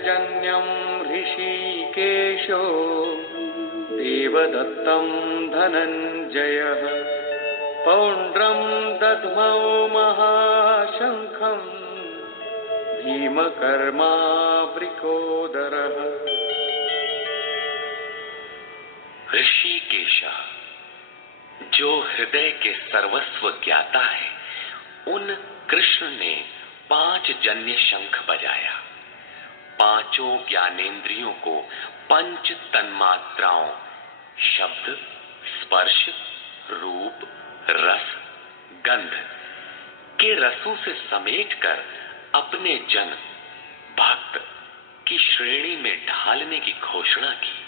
पाञ्चजन्यं ऋषिकेशो देवदत्तं धनञ्जयः पौण्ड्रं दद्मौ महाशङ्खं भीमकर्मावृकोदरः। ऋषिकेश, जो हृदय के सर्वस्व ज्ञाता है, उन कृष्ण ने 5 जन्य शंख बजाया। पांचों ज्ञानेंद्रियों को पंच तन्मात्राओं शब्द, स्पर्श, रूप, रस, गंध के रसों से समेटकर अपने जन भक्त की श्रेणी में ढालने की घोषणा की।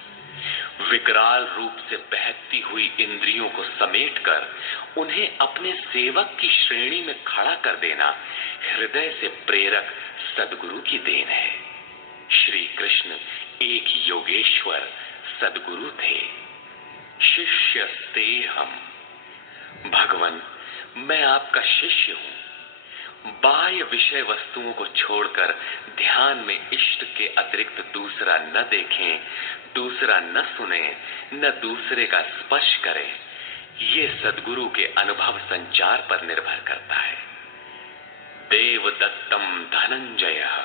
विकराल रूप से बहती हुई इंद्रियों को समेटकर उन्हें अपने सेवक की श्रेणी में खड़ा कर देना हृदय से प्रेरक सद्गुरु की देन है। श्री कृष्ण एक योगेश्वर सद्गुरु थे। शिष्यस्तेहम्, भगवन मैं आपका शिष्य हूं। बाह्य विषय वस्तुओं को छोड़कर ध्यान में इष्ट के अतिरिक्त दूसरा न देखें, दूसरा न सुने, न दूसरे का स्पर्श करें। ये सद्गुरु के अनुभव संचार पर निर्भर करता है। देवदत्तम धनंजयः,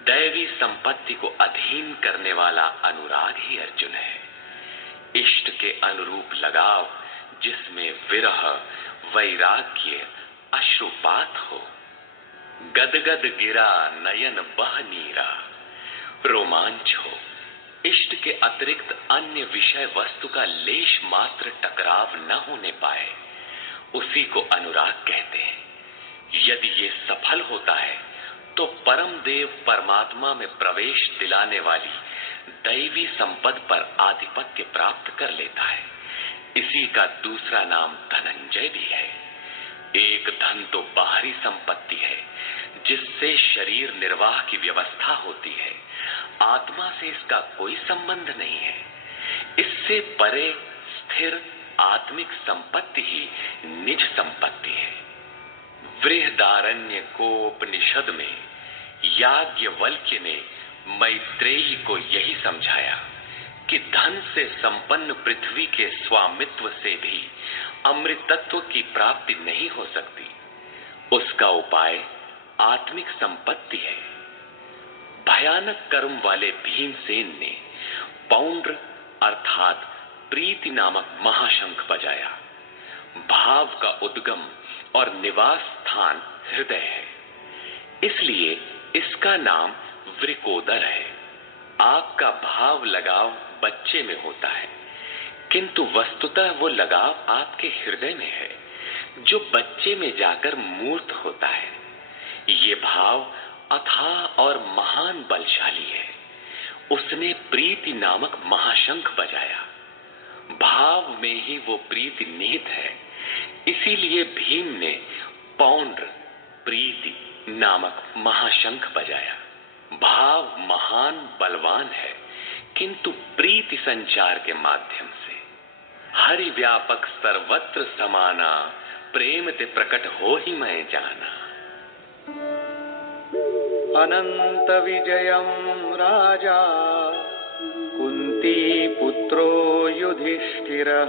दैवी संपत्ति को अधीन करने वाला अनुराग ही अर्जुन है। इष्ट के अनुरूप लगाव जिसमें विरह, वैराग्य, अश्रुपात हो। गदगद गिरा नयन बह नीरा, रोमांच हो। इष्ट के अतिरिक्त अन्य विषय वस्तु का लेश मात्र टकराव न होने पाए, उसी को अनुराग कहते हैं। यदि ये सफल होता है तो परम देव परमात्मा में प्रवेश दिलाने वाली दैवी संपद पर आधिपत्य प्राप्त कर लेता है। इसी का दूसरा नाम धनंजय भी है। एक धन तो बाहरी संपत्ति है जिससे शरीर निर्वाह की व्यवस्था होती है। आत्मा से इसका कोई संबंध नहीं है। इससे परे स्थिर आत्मिक संपत्ति ही निज संपत्ति है। बृहदारण्य कोपनिषद में याज्ञवल्क्य ने मैत्रेयी को यही समझाया कि धन से संपन्न पृथ्वी के स्वामित्व से भी अमृतत्व की प्राप्ति नहीं हो सकती। उसका उपाय आत्मिक संपत्ति है। भयानक कर्म वाले भीमसेन ने पौंड्र अर्थात प्रीति नामक महाशंख बजाया। भाव का उद्गम और निवास स्थान हृदय है, इसलिए इसका नाम वृकोदर है। आपका भाव लगाव बच्चे में होता है, किंतु वस्तुतः वो लगाव आपके हृदय में है जो बच्चे में जाकर मूर्त होता है। ये भाव अथाह और महान बलशाली है। उसने प्रीति नामक महाशंख बजाया। भाव में ही वो प्रीति निहित है। इसीलिए भीम ने पौंड्र प्रीति नामक महाशंख बजाया। भाव महान बलवान है, किंतु प्रीति संचार के माध्यम से। हरि व्यापक सर्वत्र समाना, प्रेम ते प्रकट हो ही मैं जाना। अनंत विजयं राजा कुंती पुत्रो युधिष्ठिरः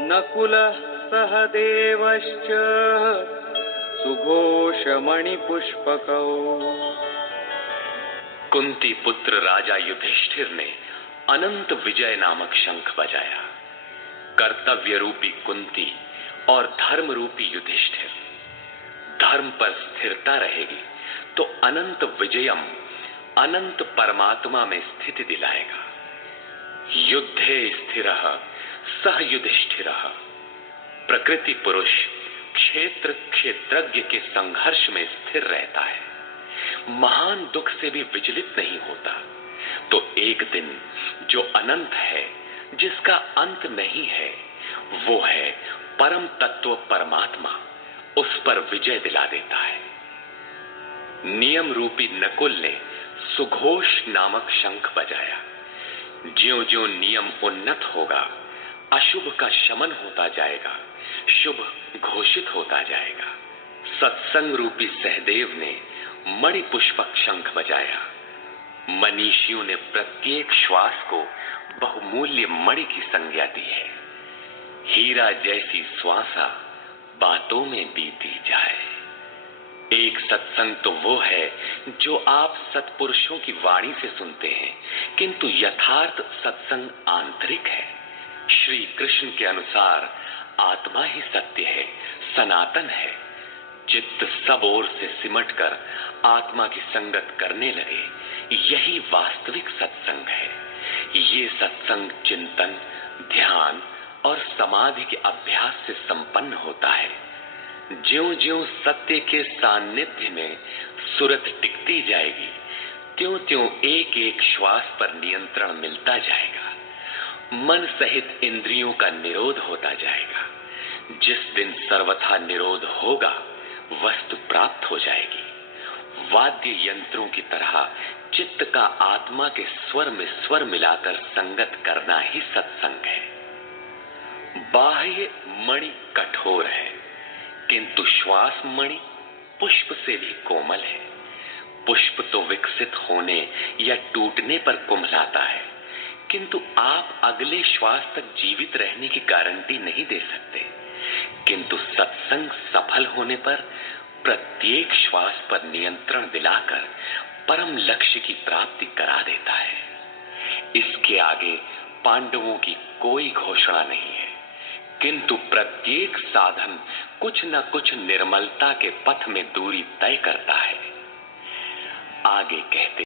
नकुलः सहदेवश्च सुघोषमणिपुष्पकौ। कुंती पुत्र राजा युधिष्ठिर ने अनंत विजय नामक शंख बजाया। कर्तव्य रूपी कुंती और धर्म रूपी युधिष्ठिर। धर्म पर स्थिरता रहेगी तो अनंत विजयम अनंत परमात्मा में स्थिति दिलाएगा। युद्धे स्थिरः सह युधिष्ठिरः। प्रकृति पुरुष क्षेत्र क्षेत्रज्ञ के संघर्ष में स्थिर रहता है, महान दुख से भी विचलित नहीं होता। तो एक दिन जो अनंत है, जिसका अंत नहीं है, वो है परम तत्व परमात्मा, उस पर विजय दिला देता है। नियम रूपी नकुल ने सुघोष नामक शंख बजाया। ज्यों-ज्यों नियम उन्नत होगा, अशुभ का शमन होता जाएगा, शुभ घोषित होता जाएगा। सत्संग रूपी सहदेव ने मणिपुष्पक शंख बजाया। मनीषियों ने प्रत्येक श्वास को बहुमूल्य मणि की संज्ञा दी है। हीरा जैसी श्वासा बातों में बीती जाए। एक सत्संग तो वो है जो आप सत्पुरुषों की वाणी से सुनते हैं, किंतु यथार्थ सत्संग आंतरिक है। श्री कृष्ण के अनुसार आत्मा ही सत्य है, सनातन है। चित्त सब ओर से सिमटकर आत्मा की संगत करने लगे, यही वास्तविक सत्संग है। ये सत्संग चिंतन, ध्यान और समाधि के अभ्यास से संपन्न होता है। ज्यों-ज्यों सत्य के सान्निध्य में सुरत टिकती जाएगी, त्यों-त्यों एक-एक श्वास पर नियंत्रण मिलता जाएगा। मन सहित इंद्रियों का निरोध होता जाएगा। जिस दिन सर्वथा निरोध होगा, वस्तु प्राप्त हो जाएगी। वाद्य यंत्रों की तरह चित्त का आत्मा के स्वर में स्वर मिलाकर संगत करना ही सत्संग है। बाह्य मणि कठोर है, किंतु श्वास मणि पुष्प से भी कोमल है। पुष्प तो विकसित होने या टूटने पर कुम्हलाता है, किंतु आप अगले श्वास तक जीवित रहने की गारंटी नहीं दे सकते। किंतु सत्संग सफल होने पर प्रत्येक श्वास पर नियंत्रण दिलाकर परम लक्ष्य की प्राप्ति करा देता है। इसके आगे पांडवों की कोई घोषणा नहीं है, किंतु प्रत्येक साधन कुछ न कुछ निर्मलता के पथ में दूरी तय करता है। आगे कहते